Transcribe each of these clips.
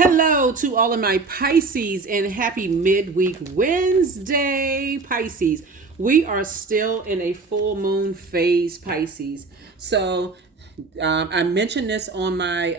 Hello to all of my Pisces and happy midweek Wednesday, Pisces. We are still in a full moon phase, Pisces. So I mentioned this on my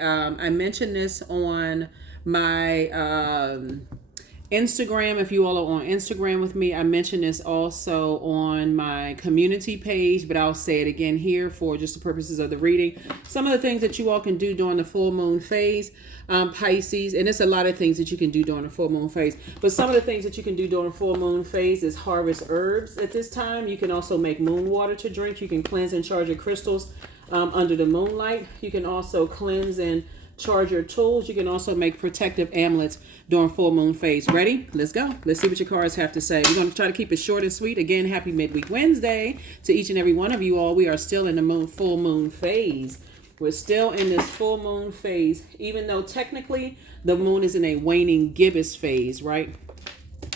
Instagram. If you all are on Instagram with me, I mentioned this also on my community page, but I'll say it again here for just the purposes of the reading. Some of the things that you all can do during the full moon phase, Pisces, and it's a lot of things that you can do during the full moon phase, but some of the things that you can do during full moon phase is harvest herbs at this time. You can also make moon water to drink. You can cleanse and charge your crystals under the moonlight. You can also cleanse and charge your tools. You can also make protective amulets during full moon phase. Ready? Let's go. Let's see what your cards have to say. We're going to try to keep it short and sweet. Again, happy midweek Wednesday to each and every one of you all. We are still in the full moon phase. We're still in this full moon phase, even though technically the moon is in a waning gibbous phase, right?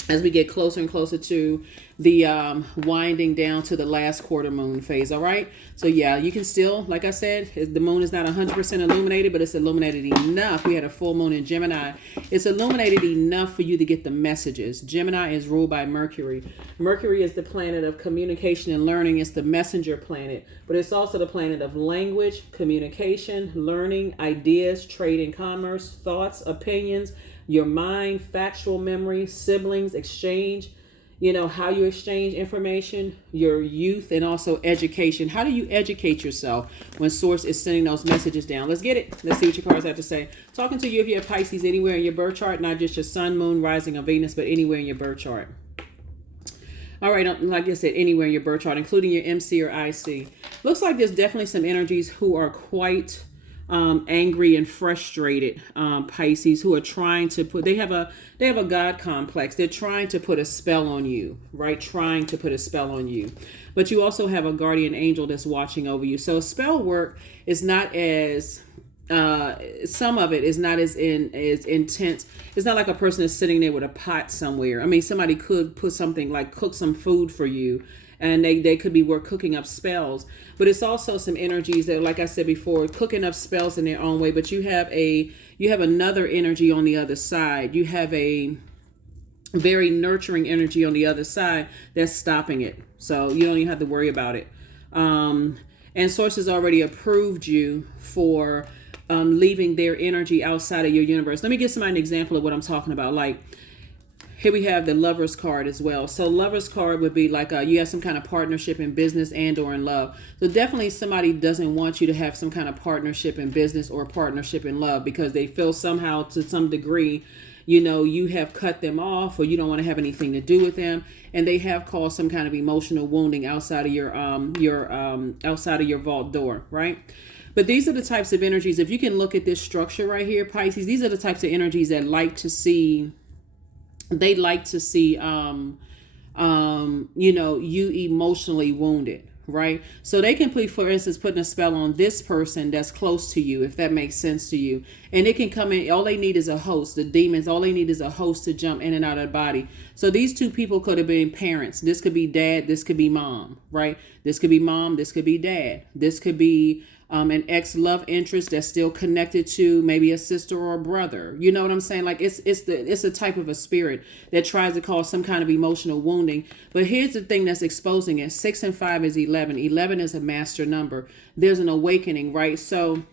As we get closer and closer to the winding down to the last quarter moon phase. All right. So yeah, you can still, like I said, the moon is not 100% illuminated, but it's illuminated enough. We had a full moon in Gemini. It's illuminated enough for you to get the messages. Gemini is ruled by Mercury. Mercury is the planet of communication and learning. It's the messenger planet, but it's also the planet of language, communication, learning, ideas, trade and commerce, thoughts, opinions, your mind, factual memory, siblings, exchange, how you exchange information, your youth, and also education. How do you educate yourself when source is sending those messages down? Let's get it. Let's see what your cards have to say. Talking to you if you have Pisces anywhere in your birth chart, not just your sun, moon, rising, or Venus, but anywhere in your birth chart. All right, like I said, anywhere in your birth chart, including your MC or IC. Looks like there's definitely some energies who are quite angry and frustrated, Pisces, who are trying to they have a God complex. They're trying to put a spell on you, right? Trying to put a spell on you. But you also have a guardian angel that's watching over you. So spell work is not as some of it is not as intense. It's not like a person is sitting there with a pot somewhere. I mean, somebody could put something like cook some food for you, and they could be cooking up spells. But it's also some energies that, like I said before, cooking up spells in their own way. But you have another energy on the other side. You have a very nurturing energy on the other side that's stopping it. So you don't even have to worry about it. And Source has already approved you for leaving their energy outside of your universe. Let me give somebody an example of what I'm talking about. Like, here we have the Lover's card as well. So Lover's card would be like you have some kind of partnership in business and or in love. So definitely somebody doesn't want you to have some kind of partnership in business or partnership in love because they feel somehow to some degree, you have cut them off or you don't want to have anything to do with them. And they have caused some kind of emotional wounding outside of your outside of your vault door, right? But these are the types of energies. If you can look at this structure right here, Pisces, these are the types of energies that like to see you emotionally wounded, right? So they can for instance, putting a spell on this person that's close to you, if that makes sense to you. And it can come in, all they need is a host. The demons, all they need is a host to jump in and out of the body. So these two people could have been parents. This could be dad, this could be mom, right? This could be mom, this could be dad. This could be an ex-love interest that's still connected to maybe a sister or a brother. You know what I'm saying? Like it's a type of a spirit that tries to cause some kind of emotional wounding. But here's the thing that's exposing it. 6 and 5 is 11. 11 is a master number. There's an awakening, right? So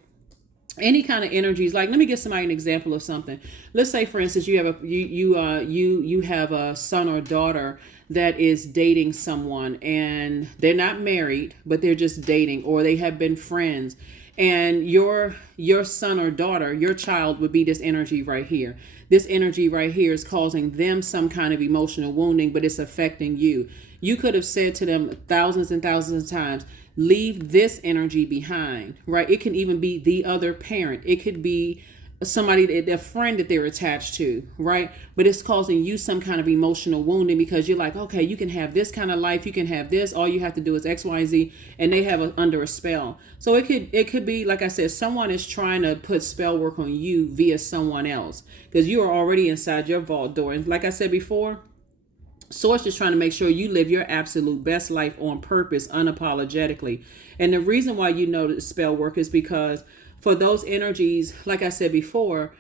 any kind of energies, like let me give somebody an example of something. Let's say, for instance, you have a son or daughter that is dating someone and they're not married, but they're just dating, or they have been friends. And your son or daughter, your child would be this energy right here. This energy right here is causing them some kind of emotional wounding, but it's affecting you. You could have said to them thousands and thousands of times, leave this energy behind, right? It can even be the other parent. It could be somebody, a friend that they're attached to, right? But it's causing you some kind of emotional wounding because you're like, okay, you can have this kind of life, you can have this, all you have to do is X, Y, Z, and they have under a spell. So it could be, like I said, someone is trying to put spell work on you via someone else because you are already inside your vault door. And like I said before, Source is trying to make sure you live your absolute best life on purpose, unapologetically. And the reason why you know that spell work is because for those energies, like I said before,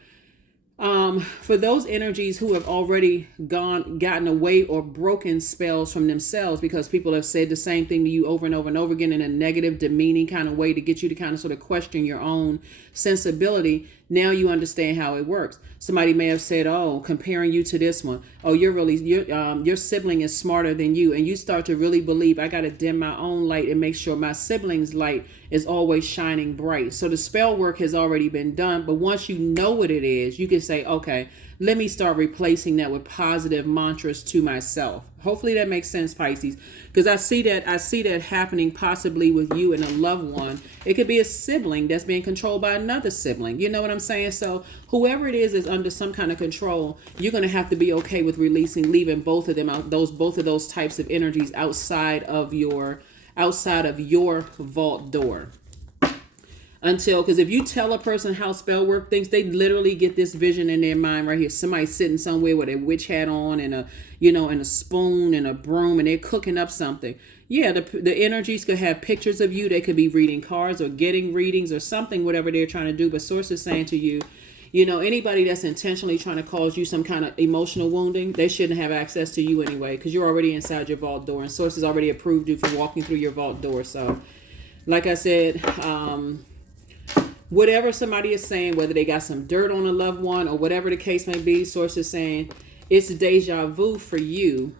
For those energies who have already gotten away or broken spells from themselves, because people have said the same thing to you over and over and over again in a negative, demeaning kind of way to get you to kind of sort of question your own sensibility. Now you understand how it works. Somebody may have said, "Oh, comparing you to this one. Oh, your sibling is smarter than you," and you start to really believe, I got to dim my own light and make sure my sibling's light is always shining bright. So the spell work has already been done, but once you know what it is, you can say, okay, let me start replacing that with positive mantras to myself. Hopefully that makes sense, Pisces, because I see that happening possibly with you and a loved one. It could be a sibling that's being controlled by another sibling. You know what I'm saying? So whoever it is under some kind of control, you're going to have to be okay with leaving both of them out, both of those types of energies outside of your vault door. Because if you tell a person how spell work things, they literally get this vision in their mind right here. Somebody sitting somewhere with a witch hat on and a spoon and a broom, and they're cooking up something. Yeah, the energies could have pictures of you. They could be reading cards or getting readings or something, whatever they're trying to do. But Source is saying to you, anybody that's intentionally trying to cause you some kind of emotional wounding, they shouldn't have access to you anyway, because you're already inside your vault door, and Source has already approved you for walking through your vault door. So, like I said, whatever somebody is saying, whether they got some dirt on a loved one or whatever the case may be, Source is saying it's deja vu for you.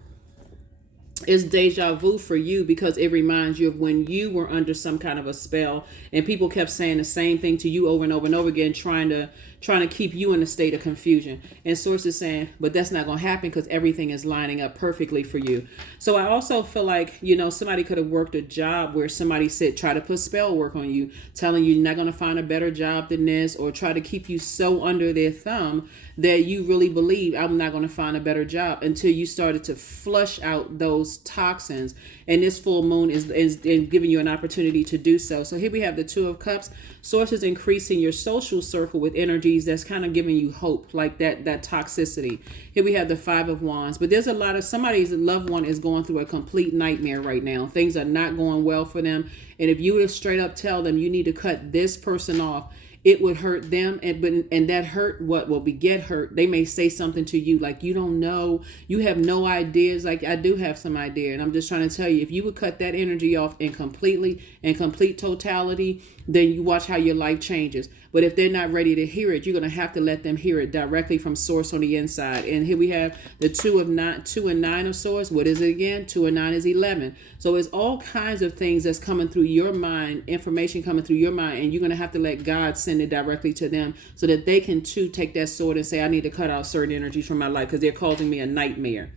It's deja vu for you because it reminds you of when you were under some kind of a spell and people kept saying the same thing to you over and over and over again, trying to keep you in a state of confusion. And Source is saying, but that's not going to happen because everything is lining up perfectly for you. So I also feel like, somebody could have worked a job where somebody said, try to put spell work on you, telling you you're not going to find a better job than this, or try to keep you so under their thumb that you really believe I'm not going to find a better job until you started to flush out those toxins. And this full moon is giving you an opportunity to do so. So here we have the Two of Cups. Source is increasing your social circle with energies that's kind of giving you hope, like that toxicity. Here we have the Five of Wands. But there's a lot of somebody's loved one is going through a complete nightmare right now. Things are not going well for them. And if you would straight up tell them you need to cut this person off, it would hurt them, and that hurt what will beget hurt. They may say something to you like, you don't know, you have no ideas. Like, I do have some idea, and I'm just trying to tell you, if you would cut that energy off in complete totality, then you watch how your life changes. But if they're not ready to hear it, you're going to have to let them hear it directly from Source on the inside. And here we have the Two and Nine of Swords. What is it again? 2 and 9 is 11. So it's all kinds of things that's coming through your mind, information coming through your mind, and you're going to have to let God send it directly to them so that they can too take that sword and say, I need to cut out certain energies from my life because they're causing me a nightmare.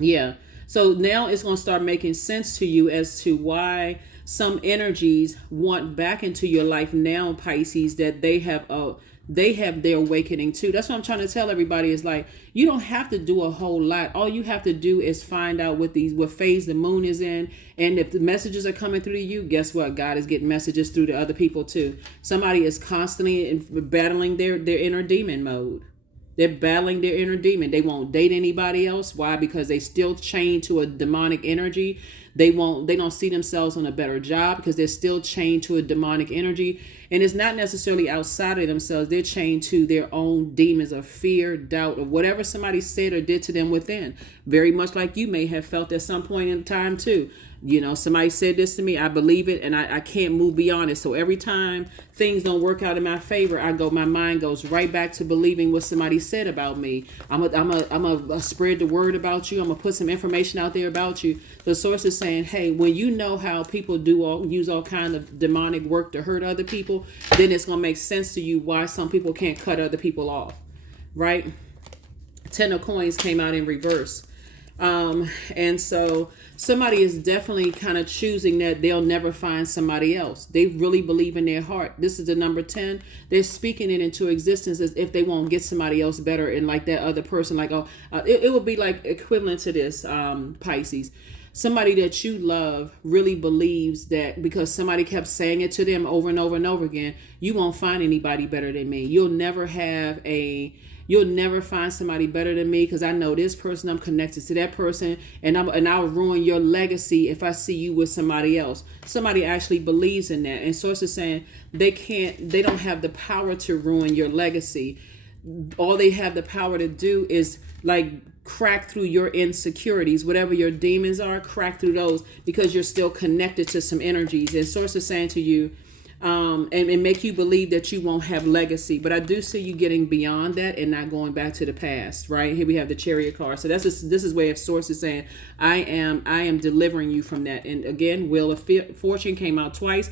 Yeah. So now it's going to start making sense to you as to why some energies want back into your life now, Pisces, that they have their awakening too. That's what I'm trying to tell everybody is like, you don't have to do a whole lot. All you have to do is find out what phase the moon is in. And if the messages are coming through to you, guess what? God is getting messages through to other people too. Somebody is constantly battling their inner demon mode. They're battling their inner demon. They won't date anybody else. Why? Because they still chained to a demonic energy. They don't see themselves on a better job because they're still chained to a demonic energy. And it's not necessarily outside of themselves. They're chained to their own demons of fear, doubt, or whatever somebody said or did to them within. Very much like you may have felt at some point in time too. Somebody said this to me, I believe it, and I can't move beyond it. So every time things don't work out in my favor, my mind goes right back to believing what somebody said about me. I'm a spread the word about you. I'm gonna put some information out there about you. The Source is saying, hey, when you know how people use all kind of demonic work to hurt other people, then it's gonna make sense to you why some people can't cut other people off, right? 10 of Coins came out in reverse. And so somebody is definitely kind of choosing that they'll never find somebody else. They really believe in their heart. This is the number 10. They're speaking it into existence as if they won't get somebody else better. And like that other person, like, it would be like equivalent to this, Pisces. Somebody that you love really believes that because somebody kept saying it to them over and over and over again, you won't find anybody better than me. You'll never find somebody better than me because I know this person, I'm connected to that person, and I'll ruin your legacy if I see you with somebody else. Somebody actually believes in that. And Source is saying they don't have the power to ruin your legacy. all they have the power to do is like crack through your insecurities, whatever your demons are, crack through those, because you're still connected to some energies. And source is saying to you, and make you believe that you won't have legacy. But I do see you getting beyond that and not going back to the past, right? Here we have the Chariot card. So this is way of source is saying, I am delivering you from that. And again, Wheel of Fortune came out twice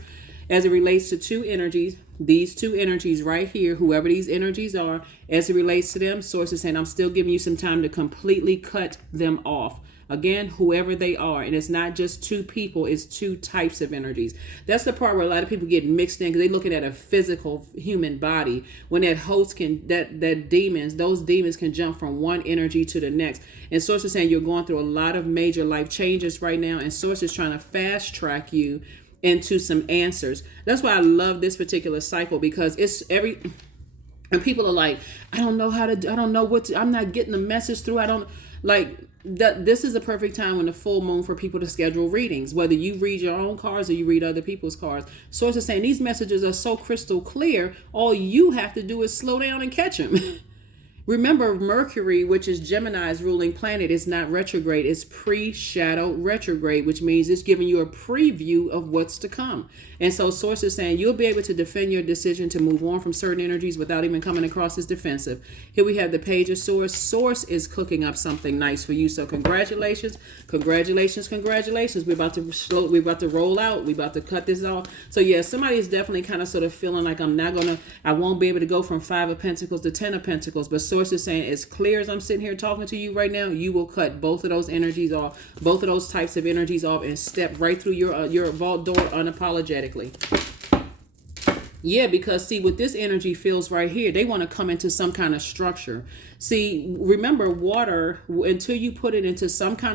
as it relates to two energies. These two energies right here, whoever these energies are, as it relates to them, source is saying, I'm still giving you some time to completely cut them off. Again, whoever they are. And it's not just two people, it's two types of energies. That's the part where a lot of people get mixed in because they're looking at a physical human body. When that host those demons can jump from one energy to the next. And source is saying you're going through a lot of major life changes right now. And source is trying to fast track you into some answers. That's why I love this particular cycle, because and people are like, I don't know I'm not getting the message through. I don't like that. This is a perfect time when the full moon for people to schedule readings, whether you read your own cards or you read other people's cards. Source is saying these messages are so crystal clear. All you have to do is slow down and catch them. Remember, Mercury, which is Gemini's ruling planet, is not retrograde. It's pre-shadow retrograde, which means it's giving you a preview of what's to come. And so source is saying you'll be able to defend your decision to move on from certain energies without even coming across as defensive. Here we have the Page of Swords. Source is cooking up something nice for you. So congratulations, congratulations, congratulations. We're about to roll out. We're about to cut this off. So yeah, somebody is definitely kind of sort of feeling like I won't be able to go from 5 of Pentacles to 10 of Pentacles. But source is saying, as clear as I'm sitting here talking to you right now, you will cut both of those energies off, both of those types of energies off, and step right through your vault door unapologetically. Yeah, because see, what this energy feels right here, they want to come into some kind of structure. See, remember, water, until you put it into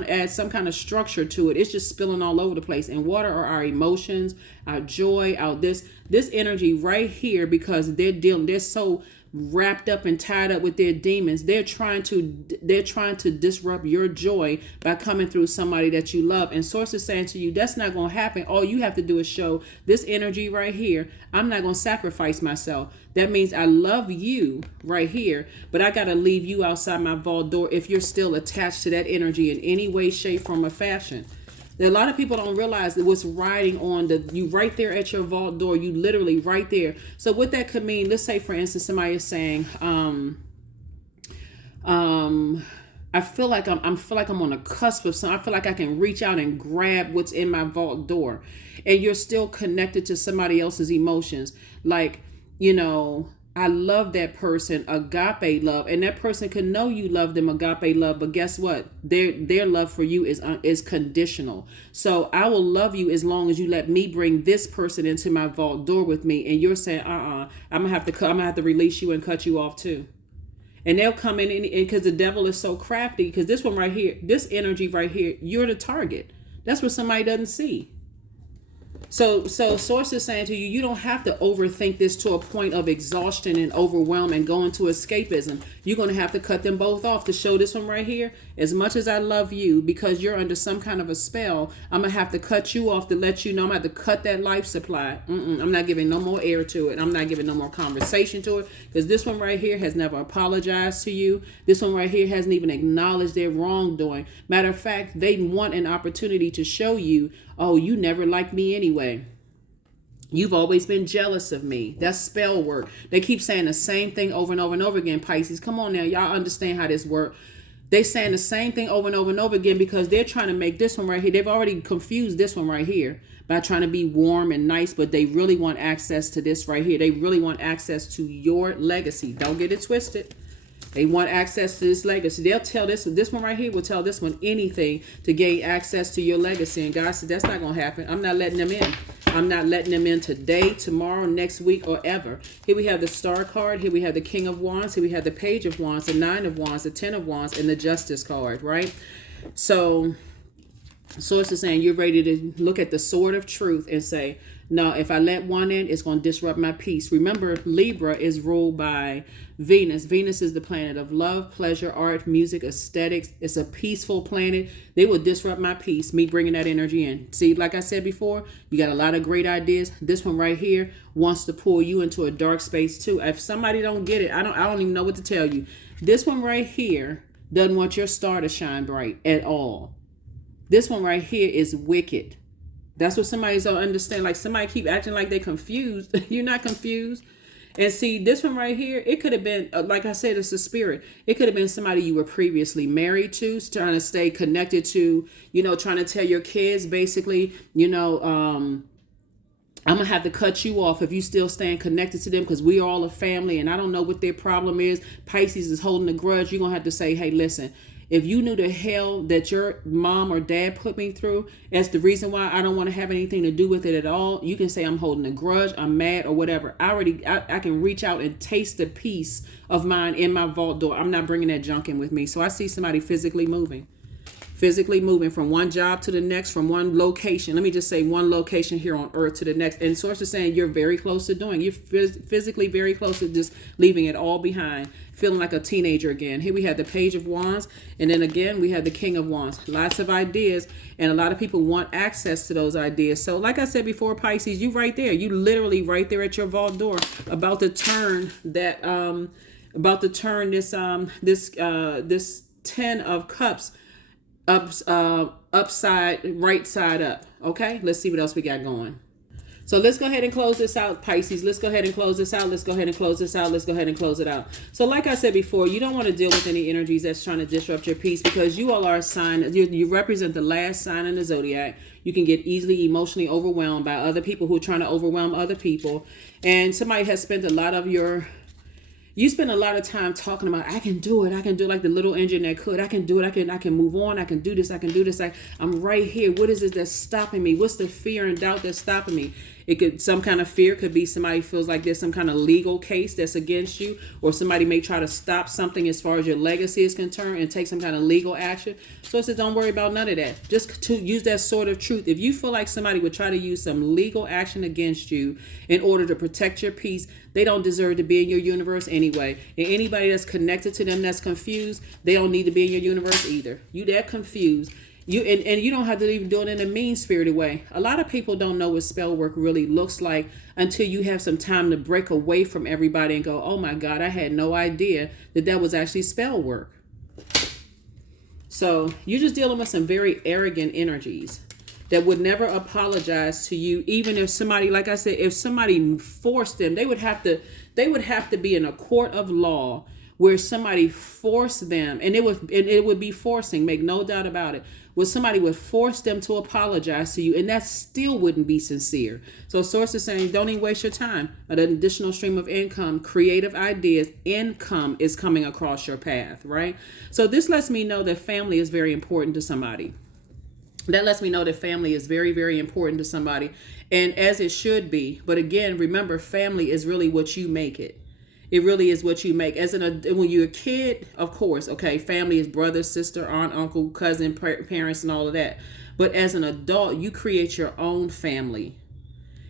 add some kind of structure to it, it's just spilling all over the place. And water are our emotions, our joy, this energy right here, because they're so wrapped up and tied up with their demons. They're trying to disrupt your joy by coming through somebody that you love. And source is saying to you, that's not going to happen. All you have to do is show this energy right here. I'm not going to sacrifice myself. That means I love you right here, but I got to leave you outside my vault door if you're still attached to that energy in any way, shape, form, or fashion. A lot of people don't realize that what's riding on you right there at your vault door, you literally right there. So what that could mean, let's say for instance, somebody is saying, I feel like I'm on the cusp of something. I feel like I can reach out and grab what's in my vault door, and you're still connected to somebody else's emotions. Like, I love that person, agape love, and that person can know you love them, agape love, but guess what? Their love for you is conditional. So I will love you as long as you let me bring this person into my vault door with me, and you're saying, I'm gonna have to release you and cut you off too. And they'll come in because the devil is so crafty, because this one right here, this energy right here, you're the target. That's what somebody doesn't see. So source is saying to you, you don't have to overthink this to a point of exhaustion and overwhelm and go into escapism. You're going to have to cut them both off to show this one right here. As much as I love you, because you're under some kind of a spell, I'm going to have to cut you off to let you know I'm going to have to cut that life supply. I'm not giving no more air to it. I'm not giving no more conversation to it, because this one right here has never apologized to you. This one right here hasn't even acknowledged their wrongdoing. Matter of fact, they want an opportunity to show you, oh, you never liked me anyway. You've always been jealous of me. That's spell work. They keep saying the same thing over and over and over again, Pisces. Come on now. Y'all understand how this works. They're saying the same thing over and over and over again because they're trying to make this one right here. They've already confused this one right here by trying to be warm and nice, but they really want access to this right here. They really want access to your legacy. Don't get it twisted. They want access to this legacy. They'll tell this one right here will tell this one anything to gain access to your legacy. And God said, that's not going to happen. I'm not letting them in. I'm not letting them in today, tomorrow, next week, or ever. Here we have the Star card. Here we have the King of Wands. Here we have the Page of Wands, the 9 of Wands, the 10 of Wands, and the Justice card, right? So Source is saying you're ready to look at the sword of truth and say, No, if I let one in, it's going to disrupt my peace. Remember, Libra is ruled by Venus. Venus is the planet of love, pleasure, art, music, aesthetics. It's a peaceful planet. They will disrupt my peace, me bringing that energy in. See, like I said before, you got a lot of great ideas. This one right here wants to pull you into a dark space too. If somebody don't get it, I don't even know what to tell you. This one right here doesn't want your star to shine bright at all. This one right here is wicked. That's what somebody's don't understand. Like, somebody keep acting like they confused. You're not confused. And see, this one right here, it could have been, like I said, it's a spirit. It could have been somebody you were previously married to, trying to stay connected to, trying to tell your kids, basically, I'm going to have to cut you off if you still staying connected to them, because we are all a family and I don't know what their problem is. Pisces is holding a grudge. You're going to have to say, hey, listen, if you knew the hell that your mom or dad put me through as the reason why I don't want to have anything to do with it at all, you can say I'm holding a grudge, I'm mad, or whatever. I can reach out and taste the peace of mine in my vault door. I'm not bringing that junk in with me. So I see somebody physically moving from one job to the next, from one location. Let me just say one location here on earth to the next. And source is saying you're very close to doing. You're physically very close to just leaving it all behind, feeling like a teenager again. Here we have the Page of Wands. And then again, we have the King of Wands. Lots of ideas. And a lot of people want access to those ideas. So like I said before, Pisces, you right there. You literally right there at your vault door, about to turn this 10 of Cups upside, right side up. Okay, let's see what else we got going. So let's go ahead and close this out, Pisces. Let's go ahead and close this out. Let's go ahead and close this out. Let's go ahead and close it out. So like I said before, you don't want to deal with any energies that's trying to disrupt your peace, because you all are a sign. You represent the last sign in the zodiac. You can get easily emotionally overwhelmed by other people who are trying to overwhelm other people. And somebody has spent a lot of you spend a lot of time talking about, I can do it like the little engine that could. I can do it. I can move on. I can do this. I'm right here. What is it that's stopping me? What's the fear and doubt that's stopping me? Some kind of fear could be somebody feels like there's some kind of legal case that's against you, or somebody may try to stop something as far as your legacy is concerned and take some kind of legal action. So it says, don't worry about none of that. Just to use that sword of truth. If you feel like somebody would try to use some legal action against you in order to protect your peace, they don't deserve to be in your universe anyway. And anybody that's connected to them that's confused, they don't need to be in your universe either. You that confused. And you don't have to even do it in a mean-spirited way. A lot of people don't know what spell work really looks like until you have some time to break away from everybody and go, oh my God, I had no idea that was actually spell work. So you're just dealing with some very arrogant energies that would never apologize to you, even if somebody, like I said, if somebody forced them, they would have to be in a court of law where somebody forced them, and it would be forcing, make no doubt about it, where somebody would force them to apologize to you, and that still wouldn't be sincere. So source is saying, don't even waste your time. An additional stream of income, creative ideas, income is coming across your path, right? So this lets me know that family is very important to somebody. That lets me know that family is very, very important to somebody, and as it should be. But again, remember, family is really what you make it. It really is what you make. When you're a kid, of course, okay, family is brother, sister, aunt, uncle, cousin, parents, and all of that. But as an adult, you create your own family,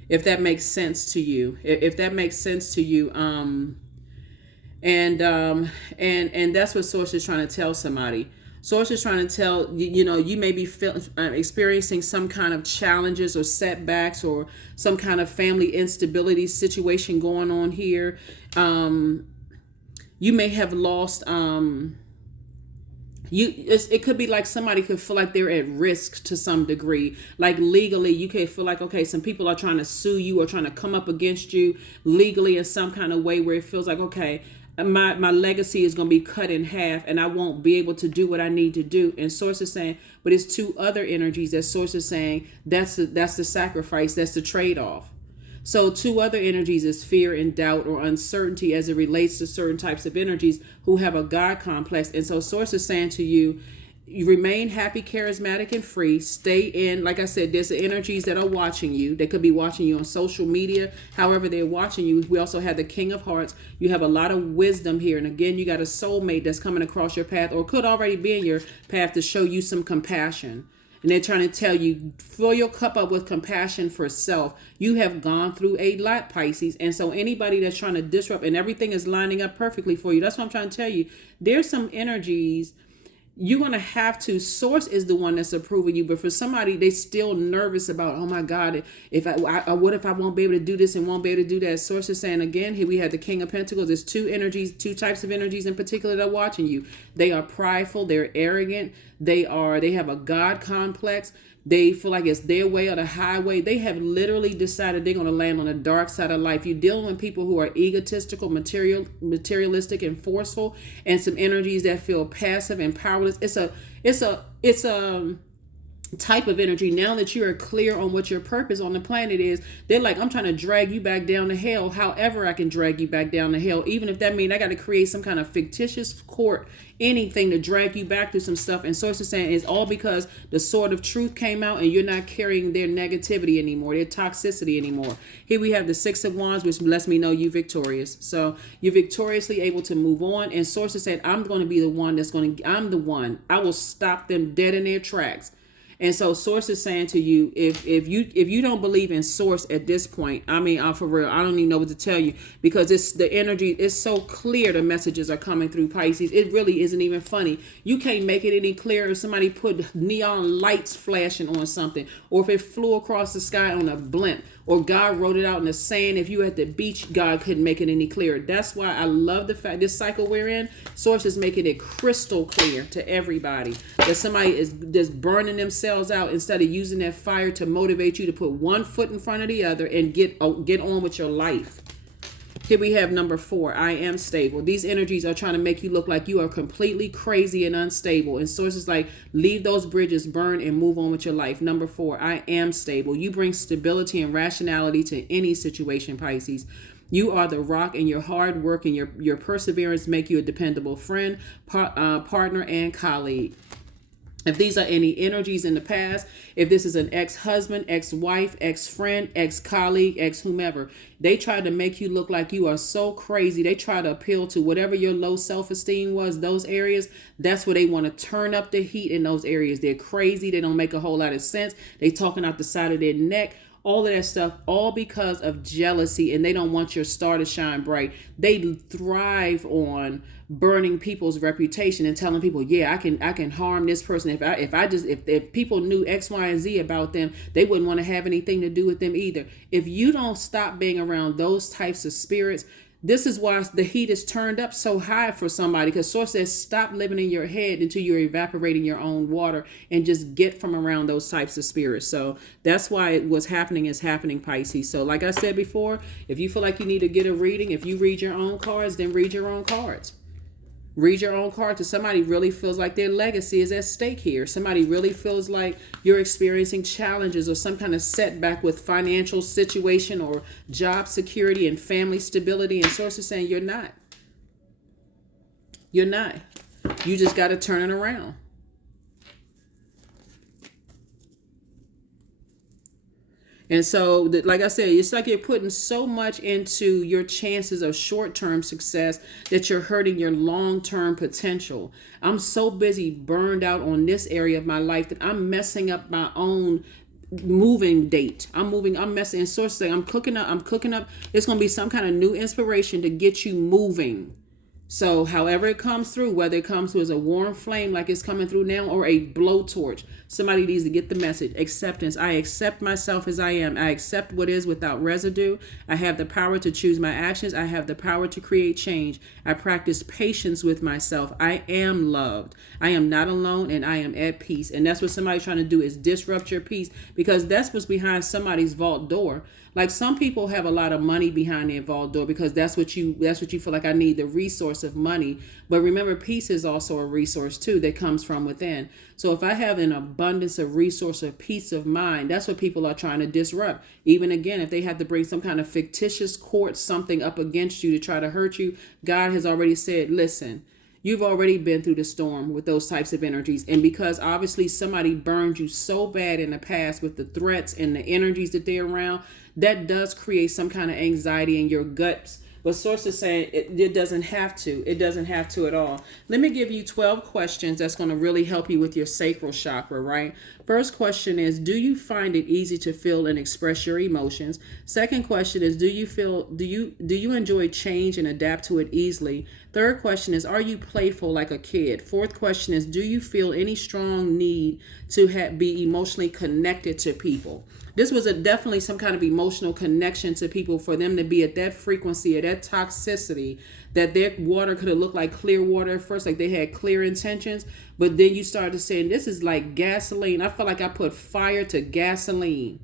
if that makes sense to you. If that makes sense to you, and that's what Source is trying to tell somebody. Source is trying to tell you may be experiencing some kind of challenges or setbacks or some kind of family instability situation going on here. You may have lost. It could be like somebody could feel like they're at risk to some degree. Like legally, you could feel like, okay, some people are trying to sue you or trying to come up against you legally in some kind of way where it feels like, okay, my legacy is going to be cut in half and I won't be able to do what I need to do. And Source is saying, but it's two other energies that Source is saying that's the sacrifice, that's the trade-off. So two other energies is fear and doubt or uncertainty as it relates to certain types of energies who have a God complex. And so Source is saying to you, you remain happy, charismatic, and free. Stay in, like I said, there's the energies that are watching you. They could be watching you on social media. However they're watching you. We also have the King of Hearts. You have a lot of wisdom here. And again, you got a soulmate that's coming across your path or could already be in your path to show you some compassion. And they're trying to tell you, fill your cup up with compassion for self. You have gone through a lot, Pisces. And so anybody that's trying to disrupt, and everything is lining up perfectly for you. That's what I'm trying to tell you. There's some energies you're going to have to, source is the one that's approving you. But for somebody, they still nervous about, oh my God, if what if I won't be able to do this and won't be able to do that? Source is saying, again, here we have the King of Pentacles. There's two types of energies in particular that are watching you. They are prideful. They're arrogant. They have a God complex. They feel like it's their way or the highway. They have literally decided they're going to land on the dark side of life. You're dealing with people who are egotistical, materialistic, and forceful, and some energies that feel passive and powerless. It's a type of energy. Now that you are clear on what your purpose on the planet is, they're like, I'm trying to drag you back down to hell. However I can drag you back down to hell, even if that means I got to create some kind of fictitious court, anything to drag you back through some stuff. And Source is saying it's all because the sword of truth came out and you're not carrying their negativity anymore, their toxicity anymore. Here we have the Six of Wands, which lets me know you're victorious. So you're victoriously able to move on. And Source is saying, I'm going to be the one I'm the one. I will stop them dead in their tracks. And so Source is saying to you, if you don't believe in Source at this point, I mean, for real, I don't even know what to tell you, because it's the energy is so clear. The messages are coming through, Pisces. It really isn't even funny. You can't make it any clearer if somebody put neon lights flashing on something, or if it flew across the sky on a blimp, or God wrote it out in the sand. If you were at the beach, God couldn't make it any clearer. That's why I love the fact this cycle we're in, Source is making it crystal clear to everybody that somebody is just burning themselves out instead of using that fire to motivate you to put one foot in front of the other and get on with your life. Here we have number 4, I am stable. These energies are trying to make you look like you are completely crazy and unstable. And Source is like, leave those bridges, burn, and move on with your life. Number 4, I am stable. You bring stability and rationality to any situation, Pisces. You are the rock, and your hard work and your perseverance make you a dependable friend, partner, and colleague. If these are any energies in the past, if this is an ex-husband, ex-wife, ex-friend, ex-colleague, ex-whomever, they try to make you look like you are so crazy. They try to appeal to whatever your low self-esteem was, those areas. That's where they want to turn up the heat in those areas. They're crazy. They don't make a whole lot of sense. They talking out the side of their neck. All of that stuff, all because of jealousy, and they don't want your star to shine bright. They thrive on burning people's reputation and telling people, yeah, I can harm this person. If people knew X, Y, and Z about them, they wouldn't want to have anything to do with them either. If you don't stop being around those types of spirits, this is why the heat is turned up so high for somebody, because Source says stop living in your head until you're evaporating your own water and just get from around those types of spirits. So that's why what's happening is happening, Pisces. So like I said before, if you feel like you need to get a reading, if you read your own cards, then read your own cards. Read your own cards. If somebody really feels like their legacy is at stake here, somebody really feels like you're experiencing challenges or some kind of setback with financial situation or job security and family stability, and Source is saying you're not. You're not. You just got to turn it around. And so, like I said, it's like you're putting so much into your chances of short-term success that you're hurting your long-term potential. I'm so busy burned out on this area of my life that I'm messing up my own moving date. I'm messing. And Source saying, I'm cooking up. It's going to be some kind of new inspiration to get you moving. So however it comes through, whether it comes through as a warm flame like it's coming through now or a blowtorch, somebody needs to get the message. Acceptance. I accept myself as I am. I accept what is without residue. I have the power to choose my actions. I have the power to create change. I practice patience with myself. I am loved. I am not alone, and I am at peace. And that's what somebody's trying to do, is disrupt your peace, because that's what's behind somebody's vault door. Like, some people have a lot of money behind their vault door because that's what you feel like, I need the resource of money. But remember, peace is also a resource too that comes from within. So if I have an abundance of resource of peace of mind, that's what people are trying to disrupt. Even again, if they have to bring some kind of fictitious court, something up against you to try to hurt you, God has already said, listen, you've already been through the storm with those types of energies. And because obviously somebody burned you so bad in the past with the threats and the energies that they're around, that does create some kind of anxiety in your guts But source is saying it doesn't have to. It doesn't have to at all. Let me give you 12 questions that's going to really help you with your sacral chakra, right? First question is, do you find it easy to feel and express your emotions? Second question is, do you enjoy change and adapt to it easily? Third question is, are you playful like a kid? Fourth question is, do you feel any strong need to be emotionally connected to people? This was definitely some kind of emotional connection to people for them to be at that frequency, at that toxicity, that their water could have looked like clear water at first, like they had clear intentions. But then you started saying, this is like gasoline. I feel like I put fire to gasoline.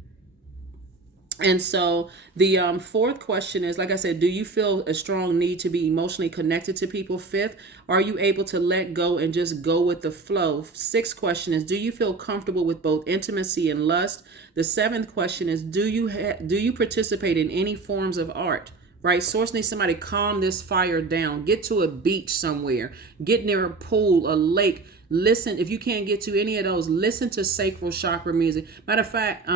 And so the fourth question is, like I said, do you feel a strong need to be emotionally connected to people? Fifth, are you able to let go and just go with the flow? Sixth question is, do you feel comfortable with both intimacy and lust? The seventh question is, do you participate in any forms of art? Right? Source needs somebody to calm this fire down. Get to a beach somewhere. Get near a pool, a lake. Listen, if you can't get to any of those, listen to sacral chakra music. Matter of fact,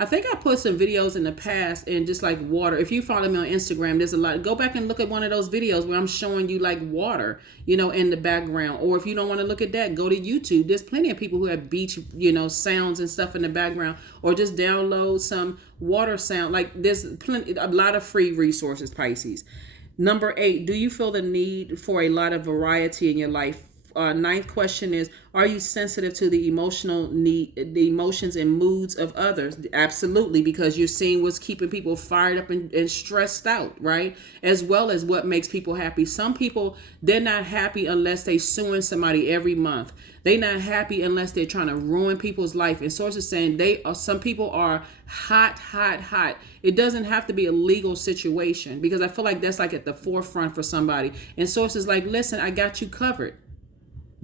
I think I put some videos in the past and just like water. If you follow me on Instagram, there's a lot. Go back and look at one of those videos where I'm showing you like water, in the background. Or if you don't want to look at that, go to YouTube. There's plenty of people who have beach, sounds and stuff in the background. Or just download some water sound. Like there's a lot of free resources, Pisces. Number 8, do you feel the need for a lot of variety in your life? Ninth question is, are you sensitive to the emotions and moods of others? Absolutely, because you're seeing what's keeping people fired up and stressed out, right? As well as what makes people happy. Some people, they're not happy unless they suing somebody every month. They're not happy unless they're trying to ruin people's life. And sources saying some people are hot. It doesn't have to be a legal situation, because I feel like that's like at the forefront for somebody. And sources like, listen, I got you covered.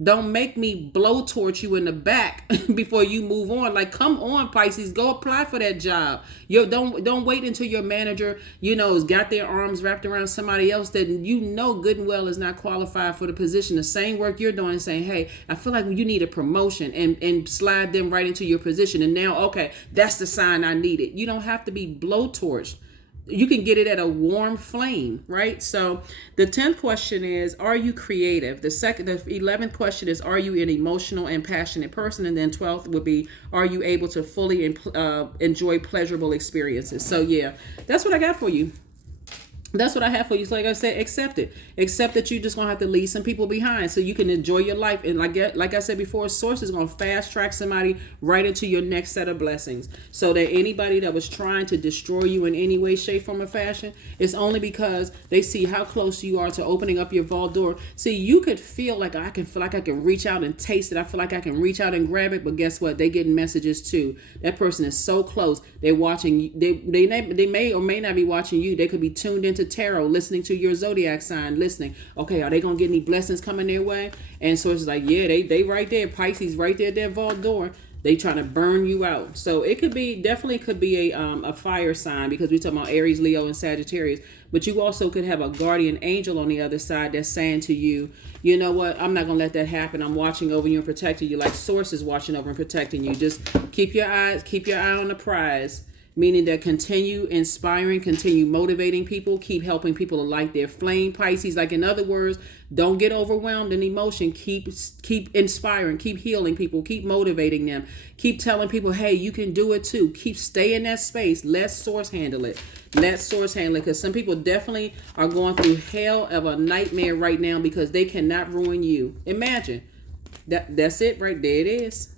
Don't make me blowtorch you in the back before you move on. Like, come on, Pisces, go apply for that job. Don't wait until your manager, has got their arms wrapped around somebody else that good and well is not qualified for the position. The same work you're doing, saying, hey, I feel like you need a promotion, and slide them right into your position. And now, okay, that's the sign I needed. You don't have to be blowtorched. You can get it at a warm flame, right? So the 10th question is, are you creative? The 11th question is, are you an emotional and passionate person? And then 12th would be, are you able to fully enjoy pleasurable experiences? So yeah, that's what I got for you. That's what I have for you. So like I said, accept it. Accept that you're just going to have to leave some people behind so you can enjoy your life. And like I said before, source is going to fast track somebody right into your next set of blessings. So that anybody that was trying to destroy you in any way, shape, form, or fashion, it's only because they see how close you are to opening up your vault door. See, you could feel like I can reach out and taste it. I feel like I can reach out and grab it. But guess what? They getting messages too. That person is so close. They're watching you. They may or may not be watching you. They could be tuned into tarot, listening to your zodiac sign, listening. Okay, are they gonna get any blessings coming their way? And so it's like, yeah, they right there, Pisces right there at their vault door. They trying to burn you out. So it definitely could be a fire sign, because we talking about Aries, Leo, and Sagittarius. But you also could have a guardian angel on the other side that's saying to you, you know what, I'm not gonna let that happen. I'm watching over you and protecting you, like Source is watching over and protecting you. Just keep your eye on the prize. Meaning that continue inspiring, continue motivating people, keep helping people to light their flame, Pisces. Like, in other words, don't get overwhelmed in emotion. Keep inspiring, keep healing people, keep motivating them, keep telling people, hey, you can do it too. Stay in that space. Let source handle it. Because some people definitely are going through hell of a nightmare right now because they cannot ruin you. Imagine that's it right there. It is.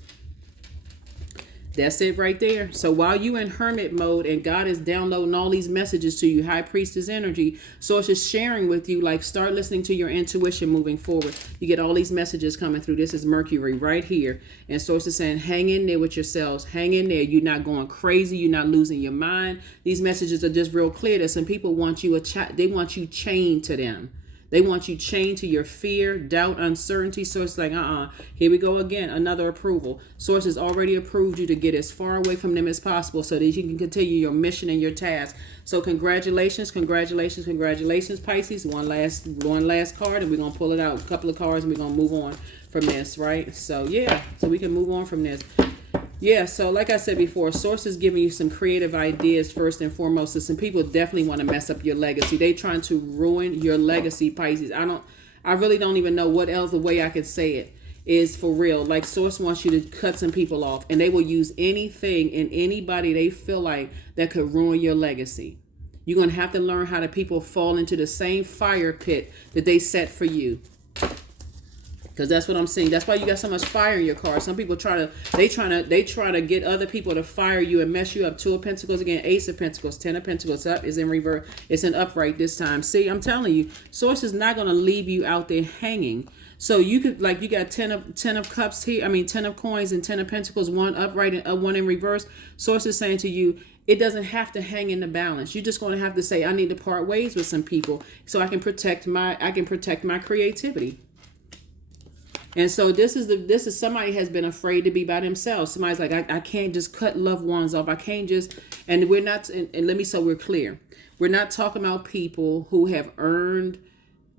That's it right there. So while you in hermit mode and God is downloading all these messages to you, high priestess energy, Source is sharing with you, like, start listening to your intuition moving forward. You get all these messages coming through. This is Mercury right here. And Source is saying, hang in there with yourselves. Hang in there. You're not going crazy. You're not losing your mind. These messages are just real clear that some people want you, they want you chained to them. They want you chained to your fear, doubt, uncertainty. So it's like, here we go again, another approval. Source has already approved you to get as far away from them as possible so that you can continue your mission and your task. So congratulations, Pisces. One last card, and we're going to pull it out, a couple of cards, and we're going to move on from this, right? So yeah, so we can move on from this. Yeah, so like I said before, source is giving you some creative ideas first and foremost. So some people definitely want to mess up your legacy. They trying to ruin your legacy, Pisces. I really don't even know what else the way I could say it is for real. Like source wants you to cut some people off, and they will use anything and anybody they feel like that could ruin your legacy. You're going to have to learn how the people fall into the same fire pit that they set for you. Because that's what I'm seeing. That's why you got so much fire in your car. Some people try to get other people to fire you and mess you up. Two of Pentacles again, Ace of Pentacles, Ten of Pentacles. Up is in reverse. It's an upright this time. See, I'm telling you, source is not going to leave you out there hanging. So you could, like, you got 10 of cups here. I mean, 10 of coins and 10 of Pentacles, one upright and one in reverse. Source is saying to you, it doesn't have to hang in the balance. You're just going to have to say, I need to part ways with some people so I can protect my creativity. And so this is somebody has been afraid to be by themselves. Somebody's like, I can't just cut loved ones off. I can't just, and we're not, and let me, so we're clear. We're not talking about people who have earned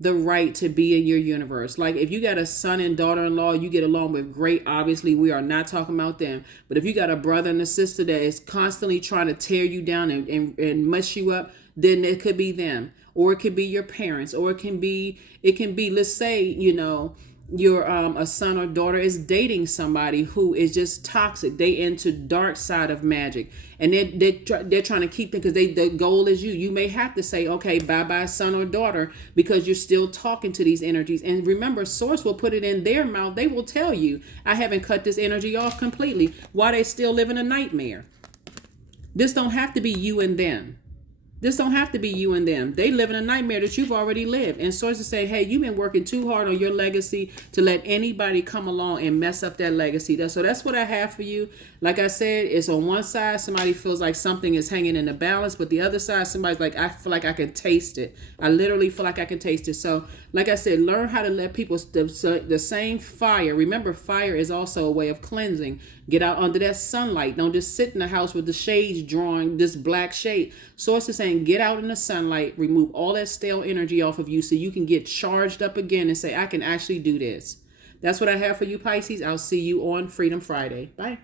the right to be in your universe. Like if you got a son and daughter-in-law you get along with, great. Obviously, we are not talking about them. But if you got a brother and a sister that is constantly trying to tear you down and mess you up, then it could be them. Or it could be your parents. Or it can be, let's say, you know, your a son or daughter is dating somebody who is just toxic. They into dark side of magic, and they're trying to keep them because the goal is you. You may have to say, okay, bye son or daughter, because you're still talking to these energies. And remember, source will put it in their mouth. They will tell you, I haven't cut this energy off completely. Why they still live in a nightmare? This don't have to be you and them. This don't have to be you and them. They live in a nightmare that you've already lived. And sources say, hey, you've been working too hard on your legacy to let anybody come along and mess up that legacy. So that's what I have for you. Like I said, it's on one side, somebody feels like something is hanging in the balance, but the other side, somebody's like, I feel like I can taste it. I literally feel like I can taste it. So like I said, learn how to let people, the same fire. Remember, fire is also a way of cleansing. Get out under that sunlight. Don't just sit in the house with the shades drawing this black shade. Source is saying, get out in the sunlight, remove all that stale energy off of you so you can get charged up again and say, I can actually do this. That's what I have for you, Pisces. I'll see you on Freedom Friday. Bye.